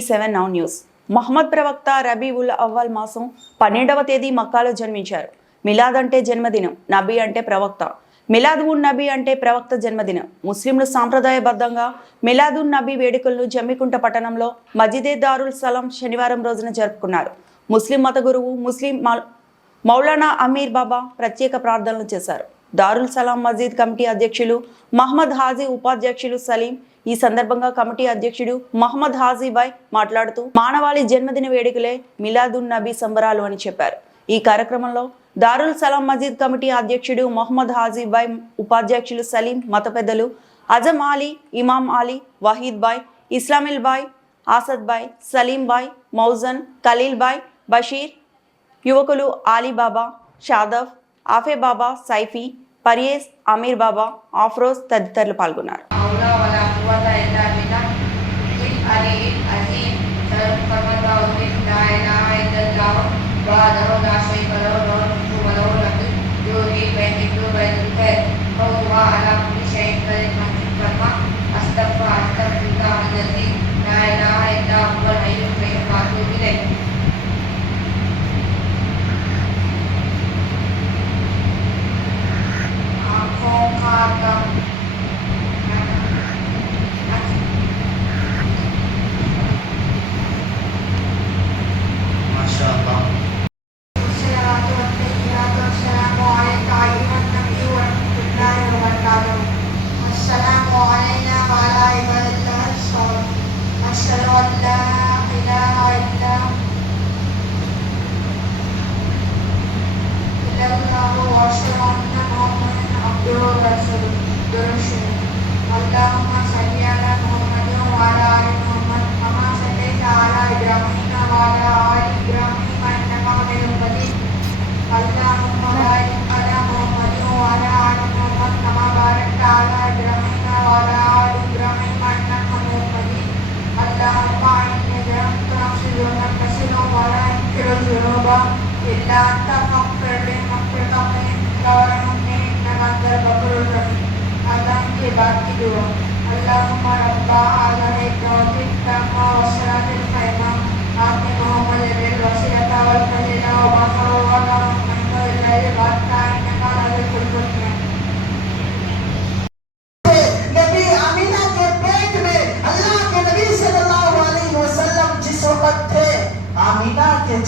టీవీ7 now news. Mohammed ప్రవక్త రబీఉల్ అవ్వల్ మాసం 12వ తేదీ మక్కాలో జన్మించారు. మిలాద్ అంటే జన్మదినం, నబీ అంటే ప్రవక్త. మిలాద్ ఉన్ నబీ అంటే ప్రవక్త జన్మదినం. ముస్లింలు సాంప్రదాయబద్ధంగా మిలాద్ ఉన్ నబీ వేడుకలను జమ్మికుంట పట్టణంలో మస్జిదే దారుల్ సలాం శనివారం రోజున జరుపుకున్నారు. ముస్లిం మత గురువు ముస్లిం మౌలానా అమీర్ బాబా ప్రత్యేక ప్రార్థనలు చేశారు. దారుల్ సలాం మస్జిద్ కమిటీ అధ్యక్షులు మహమ్మద్ హాజీ, ఉపాధ్యక్షులు సలీం. ఈ సందర్భంగా కమిటీ అధ్యక్షుడు మహమ్మద్ హాజీబాయ్ మాట్లాడుతూ మానవాళి జన్మదిన వేడుకలే మిలాదున్ నబీ సంబరాలు అని చెప్పారు. ఈ కార్యక్రమంలో దారుల్ సలాం మస్జిద్ కమిటీ అధ్యక్షుడు మహమ్మద్ హాజీబాయ్, ఉపాధ్యక్షులు సలీం, మత పెద్దలు అజమ్ అలీ, ఇమాం అలీ, వహీద్ బాయ్, ఇస్లామిల్ బాయ్, ఆసద్ బాయ్, సలీం బాయ్, మౌజన్, ఖలీల్ బాయ్, బషీర్, యువకులు ఆలీ బాబా, షాదఫ్, ఆఫే బాబా, సైఫీ, పర్యేజ్, అమీర్ బాబా, ఆఫ్రోజ్ తదితరులు పాల్గొన్నారు.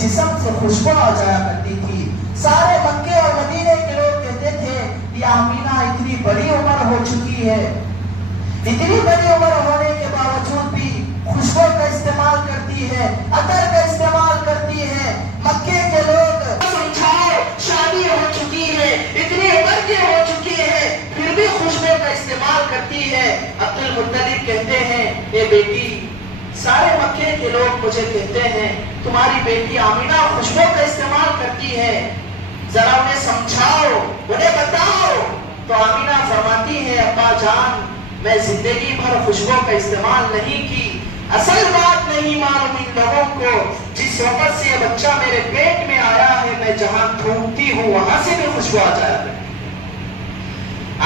जिस्म से खुशबू आ जाया करती थी। सारे मक्के और मदीने के लोग कहते थे कि आमीना इतनी बड़ी उम्र हो चुकी है, इतनी बड़ी उम्र होने के बावजूद भी खुशबू का इस्तेमाल करती है, अतर का इस्तेमाल करती है। मक्के के लोग समझाओ, शादी हो चुकी है, इतनी उम्र की हो चुकी है, फिर भी खुशबू का इस्तेमाल करती है। अब्दुल मुत्तलिब कहते हैं, ये बेटी, सारे मक्के के लोग मुझे कहते हैं तुम्हारी बेटी आमीना खुशबू का इस्तेमाल करती है, जरा उन्हें समझाओ, उन्हें बताओ। तो आमीना फरमाती है, अब्बा जान, मैं जिंदगी भर खुशबू का इस्तेमाल नहीं की। असल बात नहीं मालूम इन लोगों को, जिस वक्त से ये बच्चा मेरे पेट में आया है, मैं जहां थूकती हूँ वहां से भी खुशबू आ जाया करती है।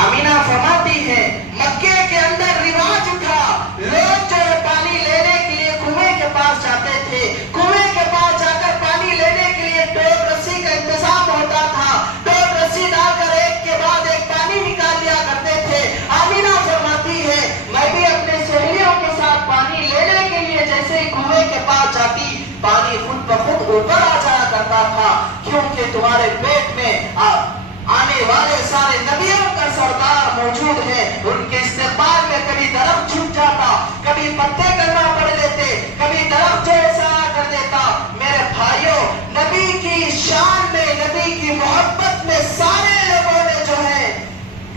आमीना फरमाती है, मक्के के अंदर रिवाज था, लोग जो है पानी लेने के लिए कुएं के पास जाते थे, कुएं के पास जाकर पानी लेने के लिए टोक रस्सी का इंतजाम होता था, टोक रस्सी डालकर एक के बाद एक पानी निकाल लिया करते थे। आमीना फरमाती है, मैं भी अपने सहेलियों के साथ पानी लेने के लिए जैसे ही कुएं के पास जाती, पानी खुद ब खुद ऊपर आ जाया करता था, क्योंकि तुम्हारे पेट में आने वाले सारे नबियों का सरदार मौजूद है। उनके इस्तेमाल में कभी दरख्त झुक जाता, कभी पत्ते करना पड़ लेते, कभी दरख्त जो ऐसा कर देता। मेरे भाइयों, नबी की शान में, नबी की मोहब्बत में सारे लोगों ने जो है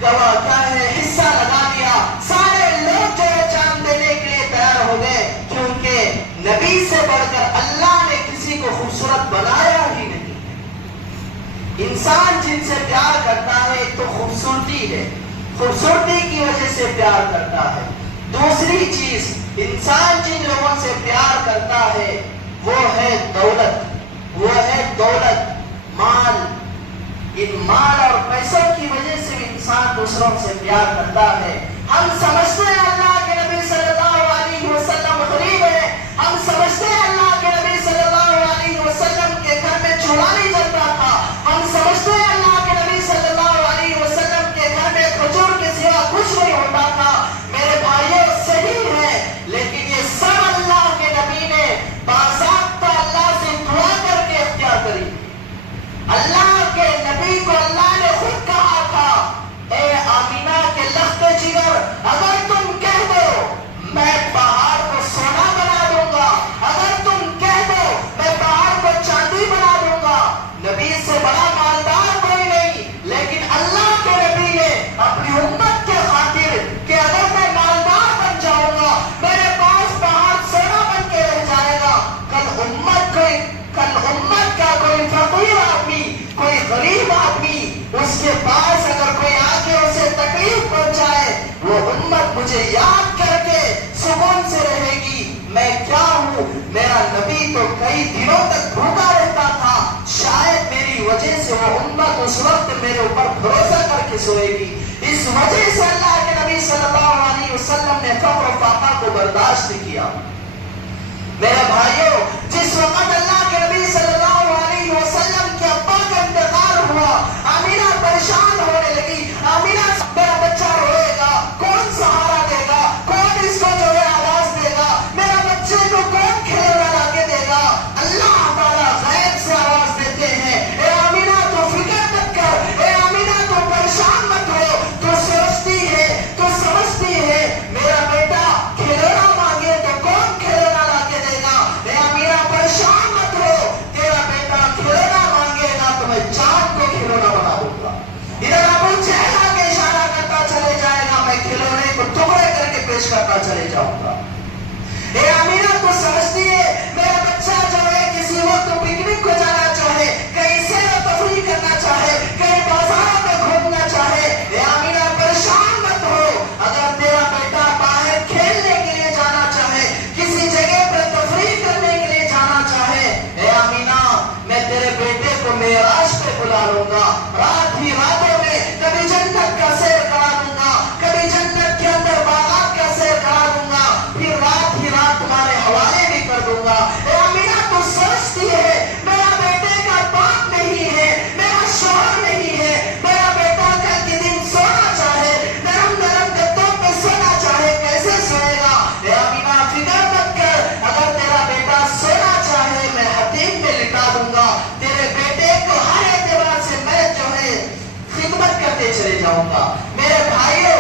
गवाह क्या है हिस्सा लगा दिया। सारे लोग जो है जान देने के लिए तैयार हो गए, क्योंकि नबी से बढ़कर अल्लाह ने किसी को खूबसूरत बनाया ही नहीं। इंसान जिनसे प्यार करता है तो खूबसूरती है, खूबसूरती की वजह से प्यार करता है। दूसरी चीज, इंसान जिन लोगों से प्यार करता है वो है दौलत, वो है दौलत, माल। इन माल और पैसों की वजह से इंसान दूसरों से प्यार करता है। हम समझते हैं अल्लाह के नबी सल्लल्लाहु अलैहि वसल्लम गरीब है, हम समझते मुझे याद करके सुकून से रहेगी। मैं क्या हूँ, मेरा नबी तो कई दिनों तक भूखा रहता था, शायद मेरी वजह से वो उम्मत उस वक्त मेरे ऊपर भरोसा करके सोएगी। इस वजह से अल्लाह के नबी सल्लल्लाहु अलैहि वसल्लम ने फक्र और फाका को बर्दाश्त किया। मेरे भाइयों, जिस वक्त अल्लाह के नबी सल्लल्लाहु अलैहि वसल्लम के अब्बा का इंतकाल हुआ, आमिना परेशान होने लगी। आमिना, मेरा बच्चा रोएगा, कौन सहारा देगा, कौन इसको जो है आवाज देगा, मेरा बच्चे को कौन खिलौना ला के देगा। अल्लाह ताला गैब से आवाज देते हैं, ए आमिना तो फिक्र मत कर, ए आमिना तो परेशान मत हो, तो सोचती है, तो समझती है, मेरा बेटा खिलौना मांगे तो कौन खिलौना ला के देगा। ए आमिना परेशान मत हो, तेरा बेटा खिलौना मांगेगा तो मैं चांद को खिलौना बना दूंगा। इधर अबू जहल के इशारा करता चले जाएगा, मैं खिलौने को टुकड़े करके पेश करता चले जाऊंगा। ए आमिना तो समझती है, मेरा बच्चा जो है किसी वक्त पिकनिक को जाना चाहे, कहीं सैर व तफरीह करना चाहे, कहीं बाजारों में घूमना चाहे। ए आमिना परेशान मत हो, अगर तेरा बेटा बाहर खेलने के लिए जाना चाहे, किसी जगह पर तफरीह करने के लिए जाना चाहे, ए आमिना मैं तेरे बेटे को मेराज पे बुला लूंगा। रात ही रातों में कभी जन्नत का सैर करा दूंगा, कभी जन्नत के अंदर बागात का सैर करा दूंगा, फिर रात ही रात तुम्हारे हवाले भी कर दूंगा। ए आमिना तू सोचती है, मेरा बेटे का बाप नहीं है, मेरा शौहर नहीं है, मेरा बेटा कल के दिन सोना चाहे, नरम नरम गद्दों पे सोना चाहे, कैसे सोएगा। ए आमिना फिक्र मत कर, अगर तेरा बेटा सोना चाहे मैं हतीम में लिटा दूंगा, तेरे बेटे को हर एतबार से मैं जो है खिदमत करते चले जाऊंगा। मेरे भाइयों,